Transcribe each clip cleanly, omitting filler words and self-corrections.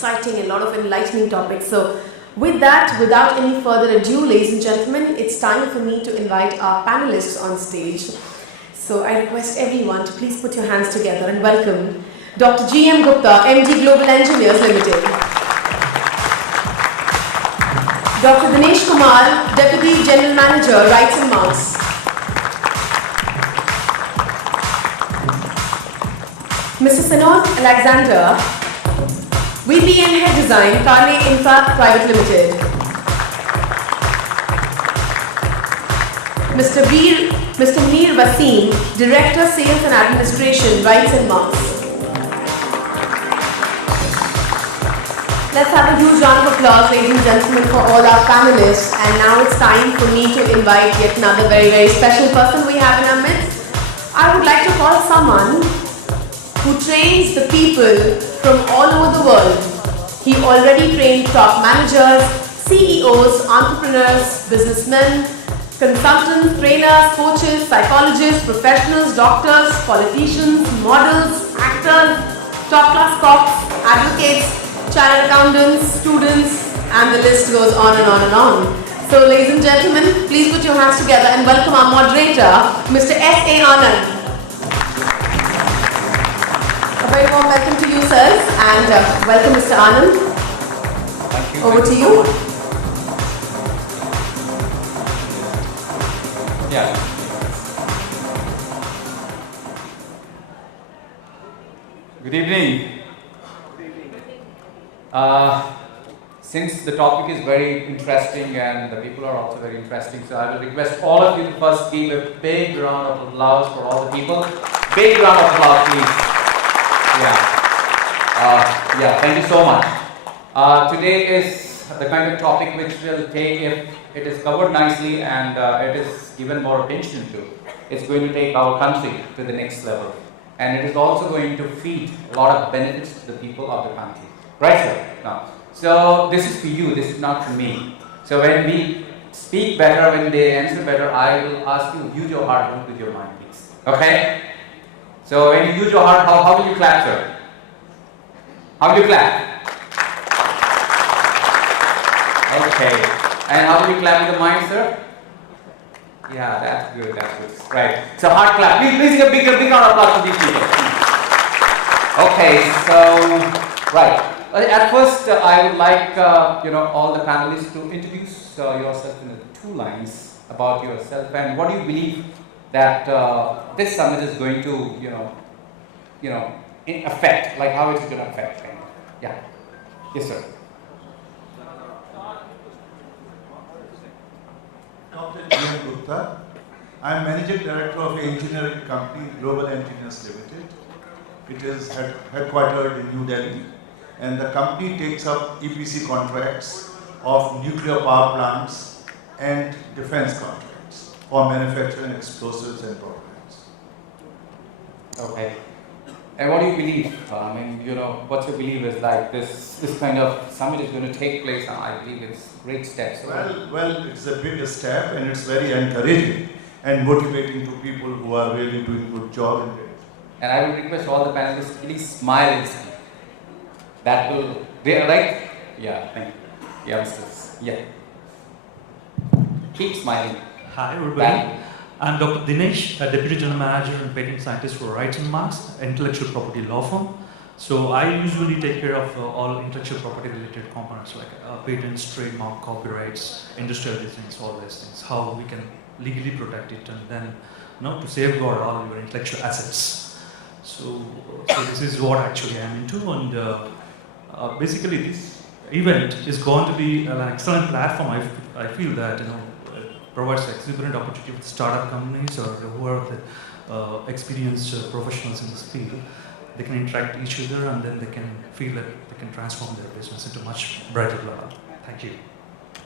exciting and a lot of enlightening topics. So with that, without any further ado, ladies and gentlemen, it's time for me to invite our panelists on stage. So I request everyone to please put your hands together and welcome Dr. G.M. Gupta, MD Global Engineers Limited. Dr. Dinesh Kumar, Deputy General Manager, Rights and Marks. Mr. Sinod Alexander, VP and Head Design, Carney Infra Private Limited. Mr. Mir Wasim, Director Sales and Administration, Rights and Marks. Let's have a huge round of applause, ladies and gentlemen, for all our panelists. And now it's time for me to invite yet another very, very special person we have in our midst. I would like to call someone who trains the people from all over the world. He already trained top managers, CEOs, entrepreneurs, businessmen, consultants, trainers, coaches, psychologists, professionals, doctors, politicians, models, actors, top-class cops, advocates, chartered accountants, students, and the list goes on and on and on. So ladies and gentlemen, please put your hands together and welcome our moderator, Mr. A Anand. A very warm welcome to you, sirs, and welcome, Mr. Anand. Thank you. Over to you. Yeah. Good evening. Since the topic is very interesting and the people are also very interesting, so I will request all of you to first give a big round of applause for all the people. Big round of applause, please. Yeah, thank you so much. Today is the kind of topic which will take, if it is covered nicely and it is given more attention to, it's going to take our country to the next level. And it is also going to feed a lot of benefits to the people of the country. Right, sir? No. So this is for you, this is not for me. So when we speak better, when they answer better, I will ask you, use your heart, don't with your mind, please. Okay? So when you use your heart, how will you clap, sir? How will you clap? Okay. And how will you clap with the mind, sir? Yeah, that's good, that's good. Right. So heart clap. Please give a big round of applause to these people. Okay, so, right. At first, I would like, all the panelists to introduce yourself in 2 lines about yourself and what do you believe that this summit is going to, affect, like how it's going to affect. Yeah. Yes, sir. Dr. G.M. Gupta. I am Managing Director of an engineering company, Global Engineers Limited. It is headquartered in New Delhi, and the company takes up EPC contracts of nuclear power plants and defense contracts for manufacturing explosives and programs. Okay. And what do you believe? What's your belief is like this kind of summit is going to take place, and I believe it's great steps. Well, it's a big step and it's very encouraging and motivating to people who are really doing good job in it. And I would request all the panelists to please smile and speak. That will, right? Yeah, thank you. Yeah, Mr. Yeah. Keep smiling. Hi, everybody. I'm Dr. Dinesh, a Deputy General Manager and Patent Scientist for Rights and Marks, intellectual property law firm. So I usually take care of all intellectual property related components like patents, trademark, copyrights, industrial designs, all these things, how we can legally protect it and then to safeguard all your intellectual assets. So this is what actually I'm into, and basically this event is going to be an excellent platform. I feel that provides exuberant opportunity for startup companies or who are the experienced professionals in this field. They can interact with each other and then they can feel that they can transform their business into much brighter level. Thank you.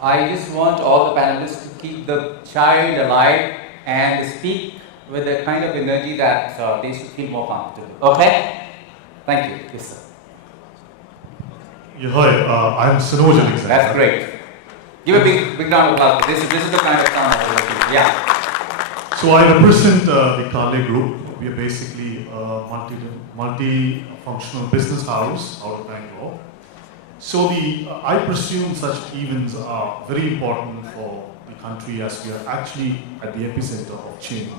I just want all the panelists to keep the child alive and speak with a kind of energy that they should feel more comfortable. Okay? Thank you. Yes, sir. Yeah, hi, I'm Sinod Alexander. That's great. Give a big round of applause. This is the kind of sound I was looking. Yeah. So I represent the Carley Group. We are basically a multi-functional business house out of Bangalore. So I presume such events are very important for the country as we are actually at the epicenter of change.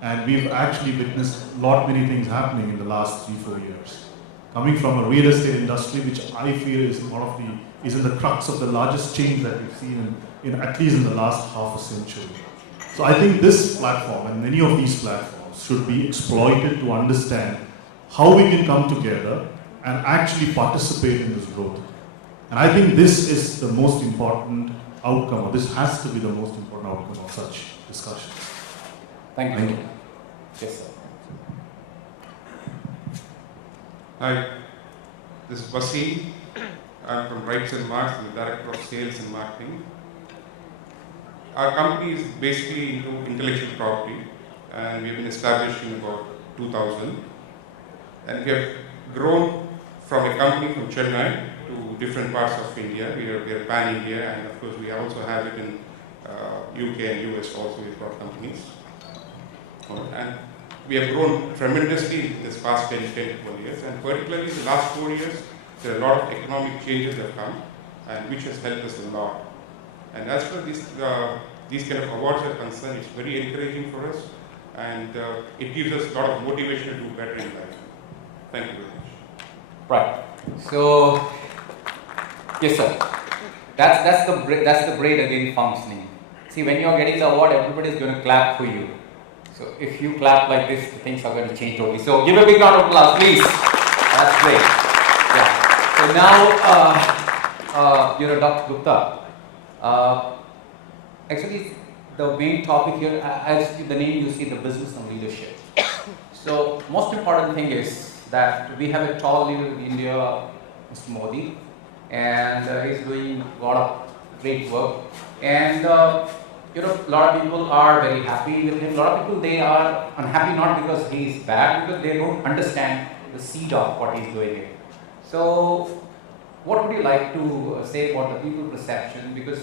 And we've actually witnessed many things happening in the last 3-4 years. Coming from a real estate industry, which I feel is is in the crux of the largest change that we've seen in at least in the last half a century. So I think this platform and many of these platforms should be exploited to understand how we can come together and actually participate in this growth. And I think this is the most important outcome, or this has to be the most important outcome of such discussions. Thank you. Yes, sir. Hi, this is Wasim. I'm from Rights and Marks, I'm the Director of Sales and Marketing. Our company is basically into intellectual property, and we've been established in about 2000. And we have grown from a company from Chennai to different parts of India. We are pan-India, and of course we also have it in UK and US also. We've got companies. And we have grown tremendously in this past 10 to 12 years, and particularly in the last 4 years, there are a lot of economic changes that have come, and which has helped us a lot. And as far as these kind of awards are concerned, it's very encouraging for us, and it gives us a lot of motivation to do better in life. Thank you very much. Right. So, yes, sir. That's the brain again functioning. See, when you are getting the award, everybody is going to clap for you. So if you clap like this, things are going to change totally. So give a big round of applause, please. That's great. Yeah. So now, Dr. Gupta. Actually, the main topic here, as the name you see, the business and leadership. So most important thing is that we have a tall leader in India, Mr. Modi, and he's doing a lot of great work. And a lot of people are very happy with him. A lot of people, they are unhappy not because he's bad, because they don't understand the seed of what he's doing. So what would you like to say about the people perception? Because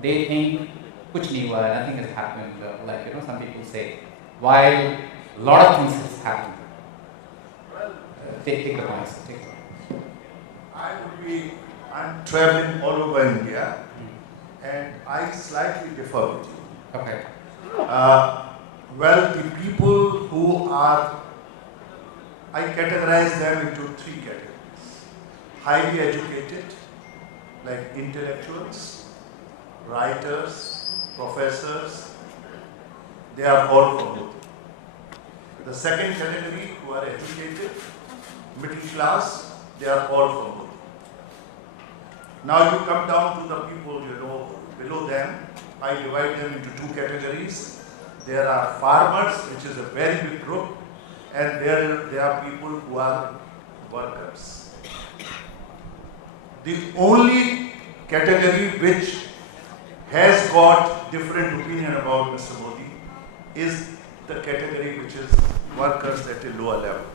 they think kuch nahi hua hai, nothing has happened, some people say, while a lot of things has happened. Take the points. I'm traveling all over India, and I slightly differ with you. Okay. Well, the people who are, I categorize them into 3 categories. Highly educated, like intellectuals, writers, professors, they are all for good. The second category, who are educated, middle class, they are all for good. Now you come down to the people, below them. I divide them into 2 categories. There are farmers, which is a very big group, and there are people who are workers. The only category which has got different opinion about Mr. Modi is the category which is workers at a lower level.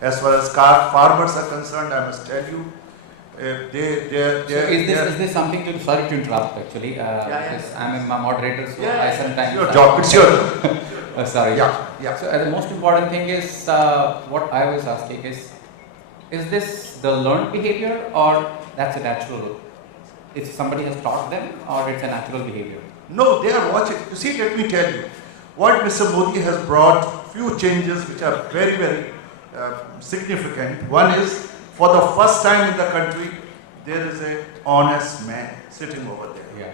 As far as farmers are concerned, I must tell you, is this something to, sorry to interrupt actually, I'm a moderator, so I sometimes... It's your job, it's your job. Sorry. Yeah. So the most important thing is, what I was asking is this the learned behavior, or that's a natural, if somebody has taught them, or it's a natural behavior? No, they are watching. You see, let me tell you, what Mr. Modi has brought, few changes which are very, very significant. One is, for the first time in the country, there is an honest man sitting over there. Yeah.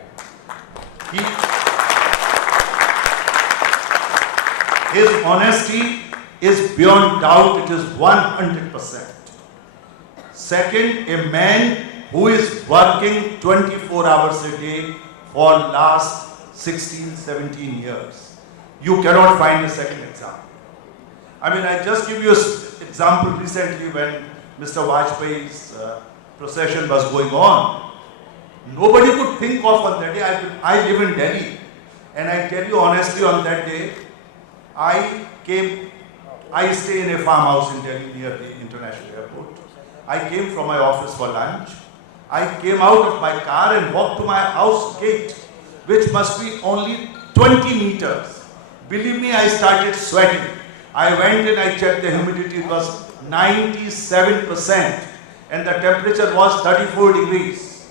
His honesty is beyond doubt, it is 100%. Second, a man who is working 24 hours a day for last 16, 17 years. You cannot find a second example. I just give you an example recently when Mr. Vajpayee's procession was going on. Nobody could think of on that day. I live in Delhi, and I tell you honestly, on that day, I stay in a farmhouse in Delhi near the international airport. I came from my office for lunch. I came out of my car and walked to my house gate, which must be only 20 meters. Believe me, I started sweating. I went and I checked the humidity, it was 97%. and the temperature was 34 degrees.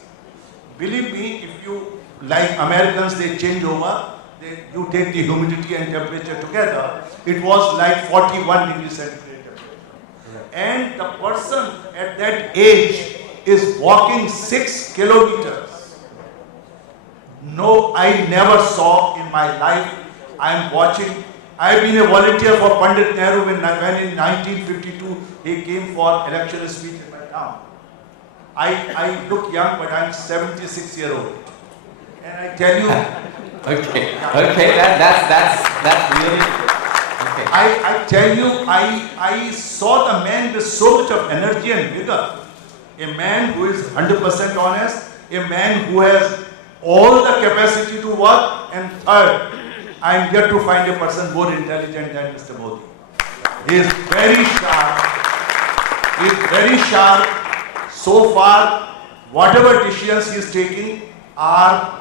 Believe me, if you, like Americans, they change over, you take the humidity and temperature together, it was like 41 degrees centigrade temperature. And the person at that age is walking 6 kilometers. No, I never saw in my life. I'm watching. I've been a volunteer for Pandit Nehru when in 1952 he came for election speech in my town. I look young, but I'm 76 years old. And I tell you, Okay, that's really okay. I tell you, I saw the man with so much of energy and vigor. A man who is 100% honest, a man who has all the capacity to work, and third, I am yet to find a person more intelligent than Mr. Modi. He is very sharp. He is very sharp. So far, whatever decisions he is taking are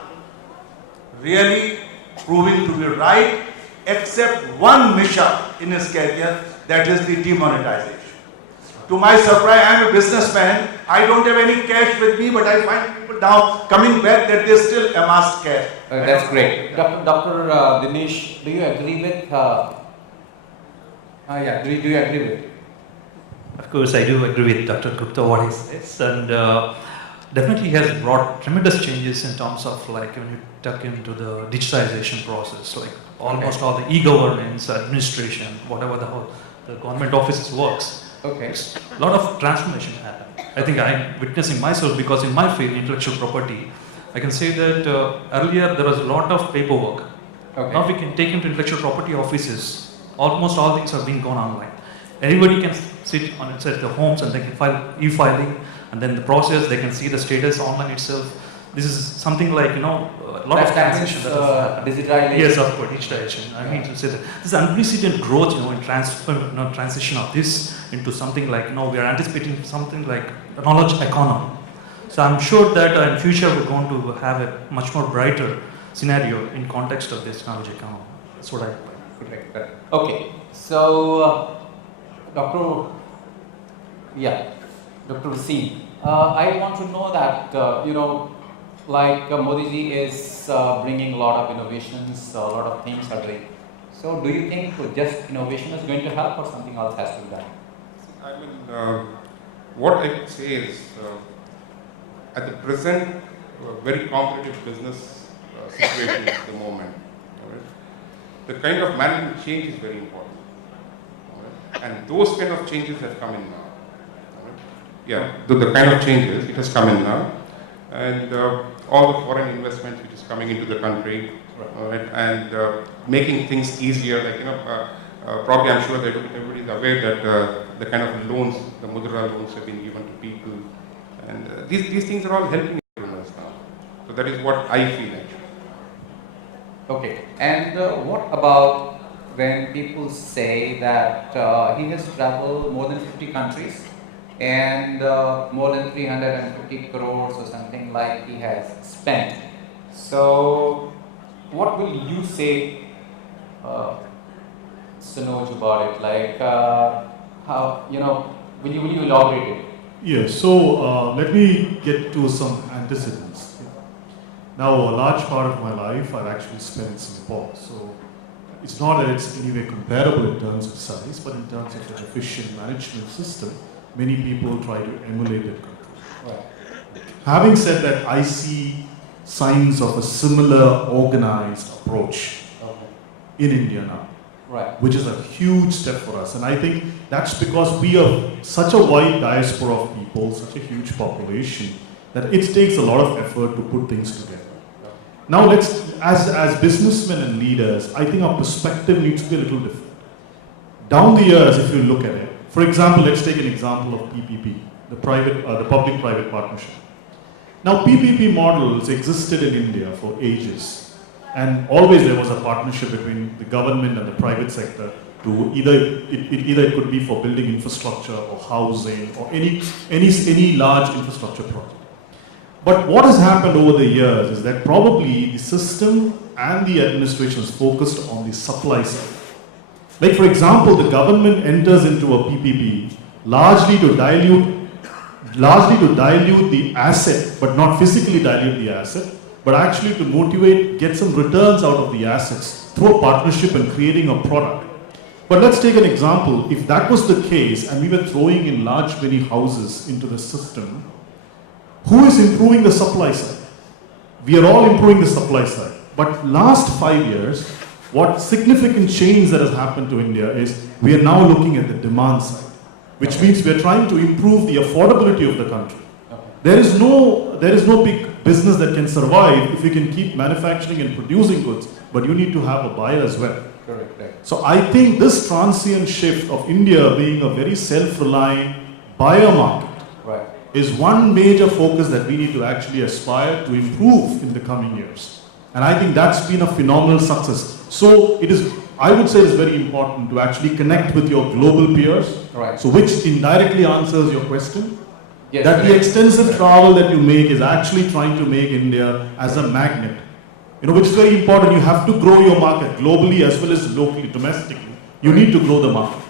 really proving to be right, except one mishap in his career, that is the demonetization. To my surprise, I am a businessman. I don't have any cash with me, but I find people now coming back that they still amassed cash. That's great. Dr. Dinesh, do you agree with? Do you agree with? Of course, I do agree with Dr. Gupta what he says, and definitely has brought tremendous changes in terms of like when you tuck into the digitization process, like almost all the e-governance, administration, whatever the government offices works. Okay. A lot of transformation happened. I think I'm witnessing myself because in my field, intellectual property, I can say that earlier there was a lot of paperwork. Okay. Now we can take into intellectual property offices. Almost all things are being gone online. Anybody can sit on inside their homes and they can file e-filing, and then the process they can see the status online itself. This is something like a lot of transition that has happened. Digitalization. Yes, of course, digitization. I mean to say that this is unprecedented growth, in transition of this into something like we are anticipating something like a knowledge economy. So I'm sure that in future we're going to have a much more brighter scenario in context of this knowledge economy. That's what I. Correct. Okay. So, Dr. Vaseem, I want to know that Modi ji is bringing a lot of innovations, a lot of things are doing. So, do you think just innovation is going to help, or something else has to be done? I mean, what I would say is, at the present, very competitive business situation at the moment, the kind of management change is very important. And those kind of changes have come in now. The kind of changes, it has come in now. And all the foreign investment which is coming into the country, and making things easier, probably I'm sure that everybody is aware that the kind of loans, the Mudra loans have been given to people, and these things are all helping entrepreneurs now. So that is what I feel actually. Okay, and what about when people say that he has traveled more than 50 countries and more than 350 crores or something like he has spent? So, what will you say, Sunoj, about it? Like, how, will you elaborate it? Yes, so let me get to some antecedents. Now, a large part of my life I've actually spent in Singapore, so it's not that it's anyway comparable in terms of size, but in terms of an efficient management system, many people try to emulate that country. Right. Having said that, I see signs of a similar organized approach in India now, Right. which is a huge step for us. And I think that's because we are such a wide diaspora of people, such a huge population, that it takes a lot of effort to put things together. Now as businessmen and leaders, I think our perspective needs to be a little different. Down the years, if you look at it, for example, let's take an example of PPP, the public-private partnership. Now PPP models existed in India for ages, and always there was a partnership between the government and the private sector to either it could be for building infrastructure or housing or any large infrastructure project. But what has happened over the years is that probably the system and the administration is focused on the supply side. Like for example, the government enters into a PPP largely to dilute largely to dilute the asset, but not physically dilute the asset, but actually to motivate, get some returns out of the assets through a partnership and creating a product. But let's take an example. If that was the case and we were throwing in large many houses into the system, who is improving the supply side? We are all improving the supply side. But last 5 years, what significant change that has happened to India is we are now looking at the demand side, which means we are trying to improve the affordability of the country. There is no big business that can survive if you can keep manufacturing and producing goods, but you need to have a buyer as well. Correct. So I think this transient shift of India being a very self-reliant buyer market is one major focus that we need to actually aspire to improve in the coming years. And I think that's been a phenomenal success. So it is, I would say it's very important to actually connect with your global peers. Right. So which indirectly answers your question. Yes, that the correct. extensive travel that you make is actually trying to make India as a magnet. Which is very important. You have to grow your market globally as well as locally, domestically. You need to grow the market.